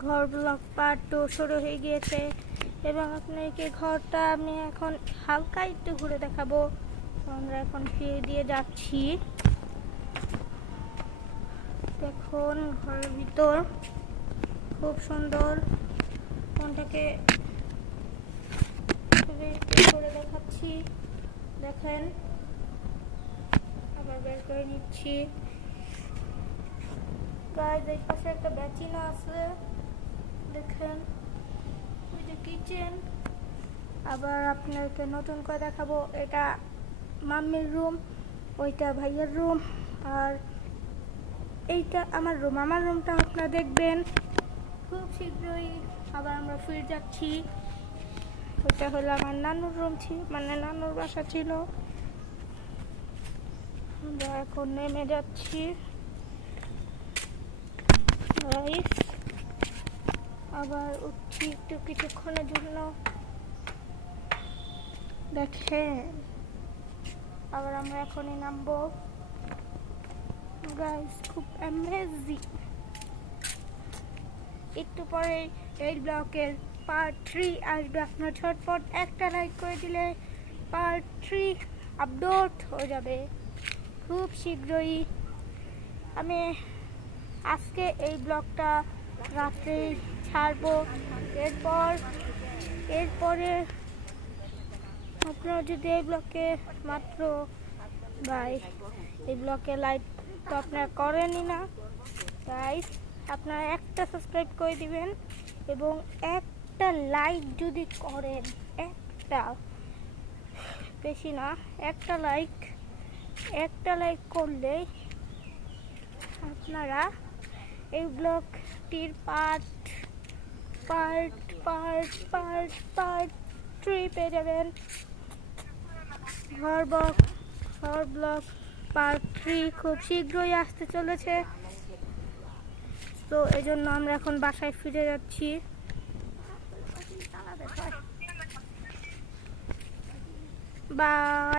ঘর block part 2 শুরু হয়ে গিয়েছে এবং আপনাকে ঘরটা আমি এখন হালকা একটু ঘুরে দেখাবো। আমরা এখন ফিরে দিয়ে যাচ্ছি। দেখুন ঘরের ভিতর খুব সুন্দর। ফোনটাকে করে দেখাচ্ছি, দেখেন। আবার বের করে নিচ্ছি। গাইস, এই পাশে একটা বেচিনা আছে, দেখেন। ওই যে কিচেন। আবার আপনাকে নতুন করে দেখাবো, এটা মাম্মির রুম, ওইটা ভাইয়ের রুম, আর এইটা আমার রুম। আমার রুমটা আপনারা দেখবেন খুব শীঘ্রই। আবার আমরা ফিরে যাচ্ছি। ওইটা হলো আমার নানুর রুম ছিল, মানে নানুর বাসা ছিল। আমরা এখন নেমে যাচ্ছি। আবার উঠছি একটু কিছুক্ষণের জন্য, দেখেন। আবার আমরা এখনই নামবো। গাইস, খুব অ্যামেজিং। একটু পরে এই ব্লকের পার্ট 3 আসবে। আপনার ঝটপট একটা লাইক করে দিলে পার্ট 3 আপলোড হয়ে যাবে খুব শীঘ্রই। আমি আজকে এই ব্লগটা রাত্রে ছাড়বো। এরপরে আপনারা যদি এই ব্লকে মাত্র এই ব্লকে লাইক তো আপনারা করেনই না, তাই আপনারা একটা সাবস্ক্রাইব করে দিবেন এবং একটা লাইক যদি করেন, একটা, বেশি না, একটা লাইক করলেই আপনারা এই ব্লগটির পার্ট 3 পেয়ে যাবেন। ঘর ব্লগ পার্ট 3 খুব শীঘ্রই আসতে চলেছে। তো এই জন্য আমরা এখন বাসায় ফিরে যাচ্ছি। বাই।